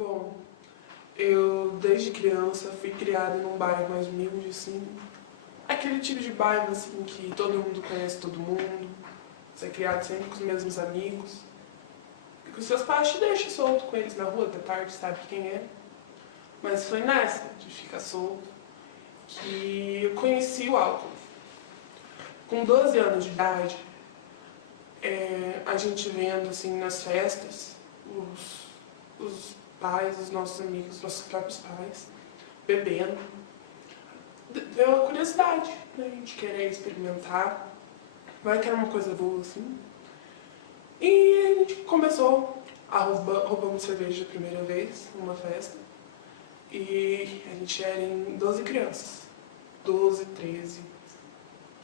Bom, eu desde criança fui criada num bairro mais humilde, assim. Aquele tipo de bairro, assim, que todo mundo conhece todo mundo. Você é criado sempre com os mesmos amigos. E que os seus pais te deixam solto com eles na rua, da tarde, sabe quem é. Mas foi nessa, de ficar solto, que eu conheci o álcool. Com 12 anos de idade, a gente vendo, assim, nas festas, os pais, os nossos amigos, os nossos próprios pais, bebendo. Deu a curiosidade, né? A gente querer experimentar. Vai que era uma coisa boa, assim. E a gente começou a roubamos cerveja a primeira vez, numa festa. E a gente era em 12 crianças. 12, 13.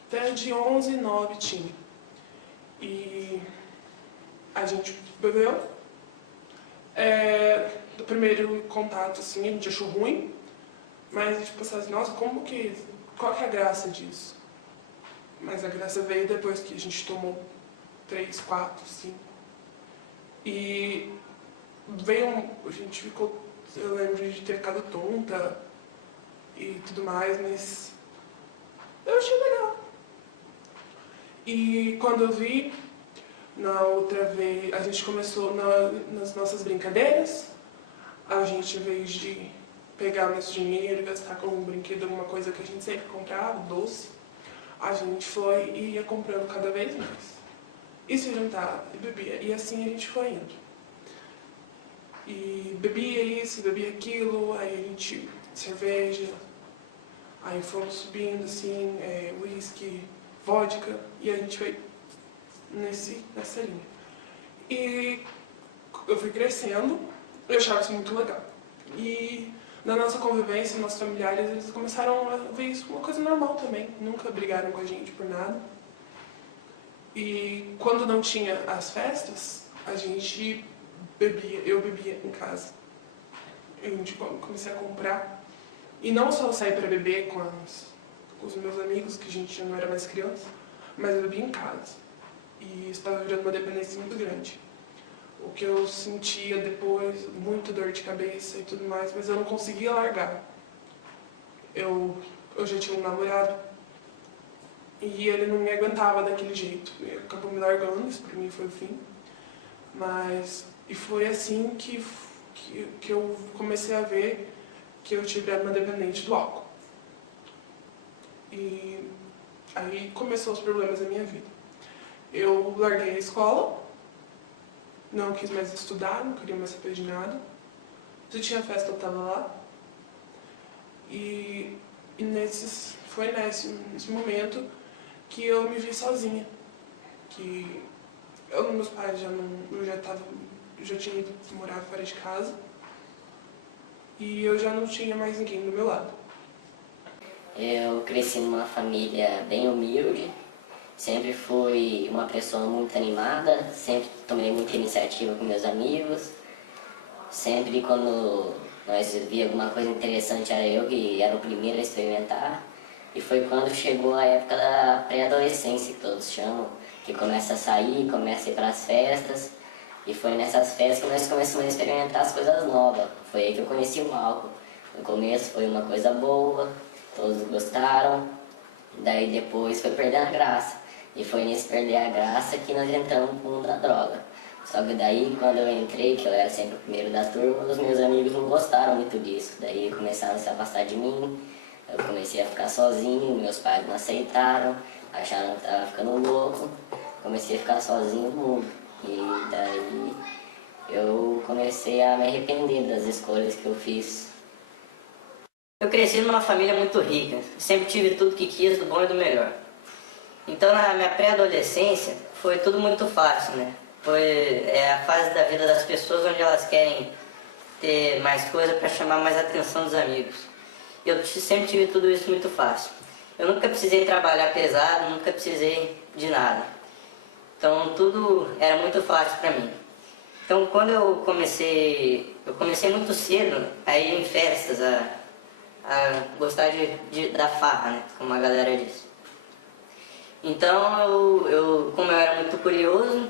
Até de 11, 9 tinha. E a gente bebeu. Do primeiro contato, assim, a gente achou ruim. Mas a gente pensava assim, nossa, qual que é a graça disso? Mas a graça veio depois que a gente tomou 3, 4, 5. E a gente ficou, eu lembro de ter ficado tonta e tudo mais, mas eu achei legal. E quando eu vi, na outra vez, a gente começou nas nossas brincadeiras, a gente, em vez de pegar nosso dinheiro e gastar com um brinquedo, alguma coisa que a gente sempre comprava, doce, a gente foi e ia comprando cada vez mais. E se juntava e bebia. E assim a gente foi indo. E bebia isso, bebia aquilo, aí a gente, cerveja, aí fomos subindo assim, whisky, vodka, e a gente foi nessa linha. E eu fui crescendo, eu achava isso muito legal. E na nossa convivência, nossos familiares, eles começaram a ver isso como uma coisa normal também. Nunca brigaram com a gente por nada. E quando não tinha as festas, eu bebia em casa. A gente comecei a comprar. E não só sair para beber com os meus amigos, que a gente já não era mais criança, mas eu bebia em casa. E isso estava virando uma dependência muito grande. O que eu sentia depois, muita dor de cabeça e tudo mais, mas eu não conseguia largar. Eu já tinha um namorado e ele não me aguentava daquele jeito. Ele acabou me largando, isso pra mim foi o fim. E foi assim que eu comecei a ver que eu tive uma dependente do álcool. E aí começou os problemas da minha vida. Eu larguei a escola, não quis mais estudar, não queria mais saber de nada. Se tinha festa, eu estava lá. E foi nesse momento que eu me vi sozinha. Que meus pais já tinha ido morar fora de casa. E eu já não tinha mais ninguém do meu lado. Eu cresci numa família bem humilde. Sempre fui uma pessoa muito animada, sempre tomei muita iniciativa com meus amigos. Sempre quando nós via alguma coisa interessante era eu que era o primeiro a experimentar. E foi quando chegou a época da pré-adolescência, que todos chamam, que começa a sair, começa a ir para as festas. E foi nessas festas que nós começamos a experimentar as coisas novas. Foi aí que eu conheci o álcool. No começo foi uma coisa boa, todos gostaram. Daí depois foi perdendo a graça. E foi nesse perder a graça que nós entramos no mundo da droga. Só que daí, quando eu entrei, que eu era sempre o primeiro da turma, os meus amigos não gostaram muito disso. Daí começaram a se afastar de mim, eu comecei a ficar sozinho, meus pais não aceitaram, acharam que eu estava ficando louco. Comecei a ficar sozinho no mundo. E daí eu comecei a me arrepender das escolhas que eu fiz. Eu cresci numa família muito rica, sempre tive tudo que quis, do bom e do melhor. Então na minha pré-adolescência foi tudo muito fácil, né? Foi a fase da vida das pessoas onde elas querem ter mais coisa para chamar mais a atenção dos amigos. E eu sempre tive tudo isso muito fácil. Eu nunca precisei trabalhar pesado, nunca precisei de nada. Então tudo era muito fácil para mim. Então quando eu comecei muito cedo a ir em festas, a gostar da farra, né? Como a galera diz. Então, como eu era muito curioso,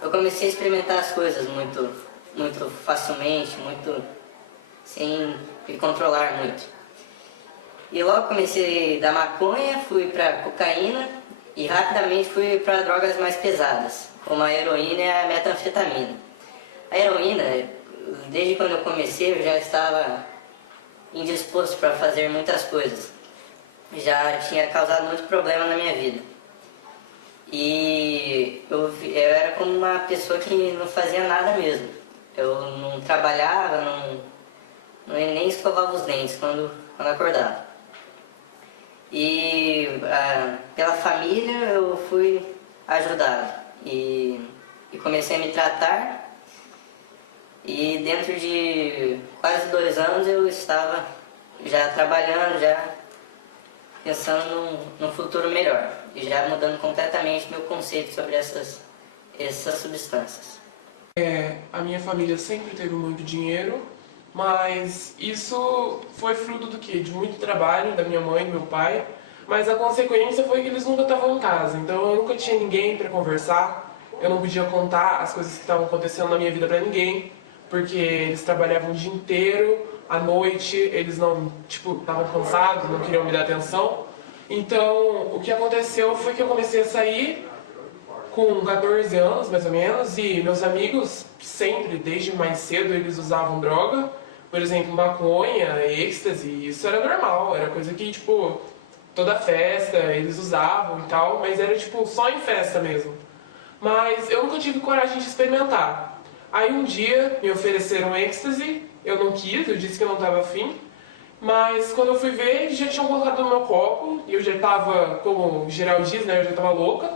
eu comecei a experimentar as coisas muito muito facilmente, muito sem me controlar muito. E logo comecei da maconha, fui para cocaína e rapidamente fui para drogas mais pesadas, como a heroína e a metanfetamina. A heroína, desde quando eu comecei, eu já estava indisposto para fazer muitas coisas. Já tinha causado muito problema na minha vida. E eu era como uma pessoa que não fazia nada mesmo. Eu não trabalhava, nem escovava os dentes quando acordava. E pela família eu fui ajudado e comecei a me tratar. E dentro de quase 2 anos eu estava já trabalhando, já pensando num futuro melhor e já mudando completamente meu conceito sobre essas substâncias. A minha família sempre teve muito dinheiro, mas isso foi fruto do quê? De muito trabalho da minha mãe e do meu pai, mas a consequência foi que eles nunca estavam em casa, então eu nunca tinha ninguém para conversar, eu não podia contar as coisas que estavam acontecendo na minha vida para ninguém, porque eles trabalhavam o dia inteiro, à noite eles não, estavam cansados, não queriam me dar atenção. Então, o que aconteceu foi que eu comecei a sair com 14 anos, mais ou menos, e meus amigos sempre, desde mais cedo, eles usavam droga, por exemplo, maconha, êxtase, isso era normal, era coisa que, toda festa eles usavam e tal, mas era, só em festa mesmo. Mas eu nunca tive coragem de experimentar. Aí um dia me ofereceram êxtase, eu não quis, eu disse que eu não estava afim, mas quando eu fui ver, já tinham colocado no meu copo, e eu já estava, como geral diz, né, eu já estava louca.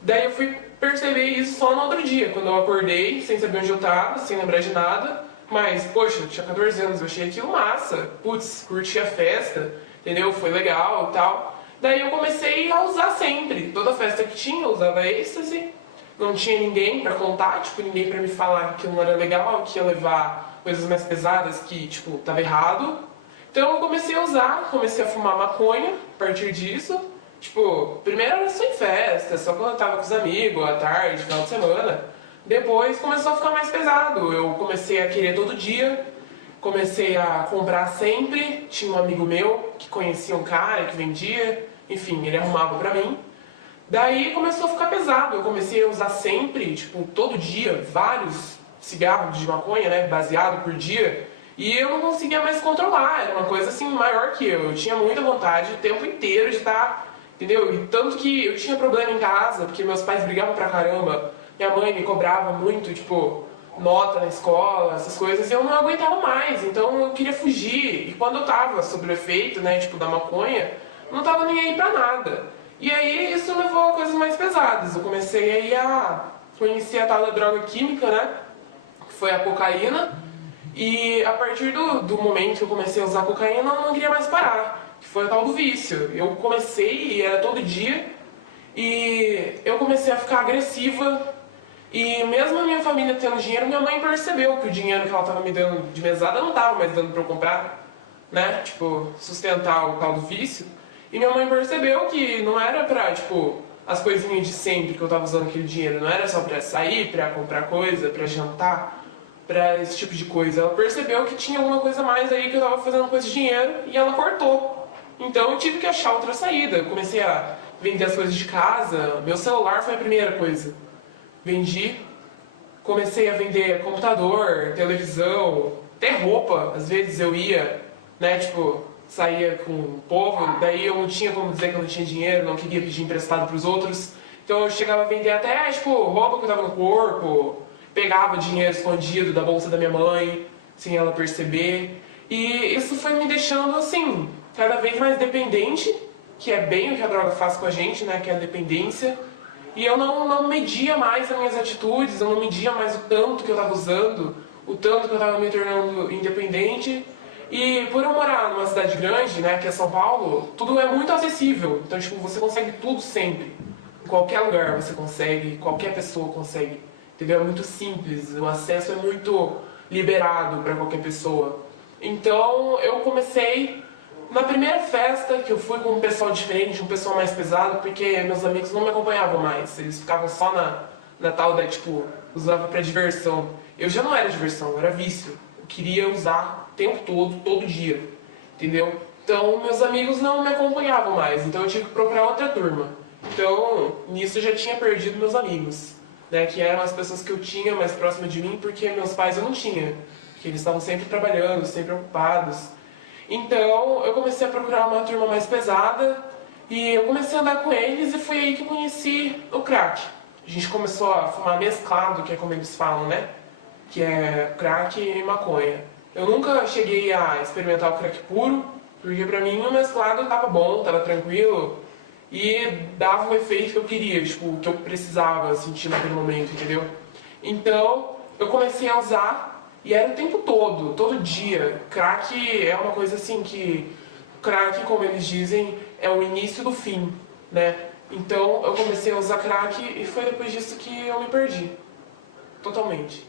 Daí eu fui perceber isso só no outro dia, quando eu acordei, sem saber onde eu estava, sem lembrar de nada. Mas, poxa, eu tinha 14 anos, eu achei aquilo massa. Putz, curti a festa, entendeu? Foi legal e tal. Daí eu comecei a usar sempre. Toda festa que tinha, eu usava êxtase. Não tinha ninguém pra contar, ninguém pra me falar que não era legal, que ia levar coisas mais pesadas, que, tava errado. Então eu comecei a usar, comecei a fumar maconha a partir disso. Primeiro era só em festa, só quando eu tava com os amigos, à tarde, final de semana. Depois começou a ficar mais pesado, eu comecei a querer todo dia, comecei a comprar sempre. Tinha um amigo meu que conhecia um cara que vendia, enfim, ele arrumava pra mim. Daí começou a ficar pesado, eu comecei a usar sempre, todo dia, vários cigarros de maconha, né, baseado por dia. E eu não conseguia mais controlar, era uma coisa assim maior que eu tinha muita vontade o tempo inteiro de estar, entendeu? E tanto que eu tinha problema em casa, porque meus pais brigavam pra caramba, minha mãe me cobrava muito, nota na escola, essas coisas, e eu não aguentava mais, então eu queria fugir. E quando eu tava sob o efeito, né, da maconha, não tava nem aí pra nada. E aí isso levou a coisas mais pesadas, eu comecei aí a conhecer a tal da droga química, né, que foi a cocaína. E a partir do momento que eu comecei a usar cocaína, eu não queria mais parar, que foi o tal do vício. Eu comecei e era todo dia, e eu comecei a ficar agressiva, e mesmo a minha família tendo dinheiro, minha mãe percebeu que o dinheiro que ela estava me dando de mesada não estava mais dando para eu comprar, né, sustentar o tal do vício. E minha mãe percebeu que não era pra, as coisinhas de sempre que eu estava usando aquele dinheiro, não era só pra sair, pra comprar coisa, pra jantar, pra esse tipo de coisa. Ela percebeu que tinha alguma coisa a mais aí que eu tava fazendo com esse dinheiro e ela cortou. Então eu tive que achar outra saída. Eu comecei a vender as coisas de casa, meu celular foi a primeira coisa. Vendi, comecei a vender computador, televisão, até roupa. Às vezes eu ia, né, saía com o povo, daí eu não tinha como dizer que eu não tinha dinheiro, não queria pedir emprestado pros outros. Então eu chegava a vender até, roupa que eu tava no corpo, pegava dinheiro escondido da bolsa da minha mãe, sem ela perceber. E isso foi me deixando, assim, cada vez mais dependente, que é bem o que a droga faz com a gente, né, que é a dependência. E eu não media mais as minhas atitudes, eu não media mais o tanto que eu estava usando, o tanto que eu estava me tornando independente. E por eu morar numa cidade grande, né, que é São Paulo, tudo é muito acessível. Então, você consegue tudo sempre. Em qualquer lugar você consegue, qualquer pessoa consegue. Entendeu? É muito simples, o acesso é muito liberado para qualquer pessoa. Então eu comecei, na primeira festa que eu fui com um pessoal diferente, um pessoal mais pesado, porque meus amigos não me acompanhavam mais, eles ficavam só na tal da, tipo, usava pra diversão. Eu já não era diversão, era vício. Eu queria usar o tempo todo, todo dia, entendeu? Então, meus amigos não me acompanhavam mais, então eu tive que procurar outra turma. Então, nisso eu já tinha perdido meus amigos, né? Que eram as pessoas que eu tinha mais próximas de mim, porque meus pais eu não tinha. Porque eles estavam sempre trabalhando, sempre ocupados. Então, eu comecei a procurar uma turma mais pesada e eu comecei a andar com eles e foi aí que eu conheci o crack. A gente começou a fumar mesclado, que é como eles falam, né? Que é crack e maconha. Eu nunca cheguei a experimentar o crack puro, porque pra mim o mesclado tava bom, tava tranquilo e dava o efeito que eu queria, tipo, que eu precisava sentir naquele momento, entendeu? Então, eu comecei a usar e era o tempo todo, todo dia. Crack é uma coisa assim que... Crack, como eles dizem, é o início do fim, né? Então, eu comecei a usar crack e foi depois disso que eu me perdi. Totalmente.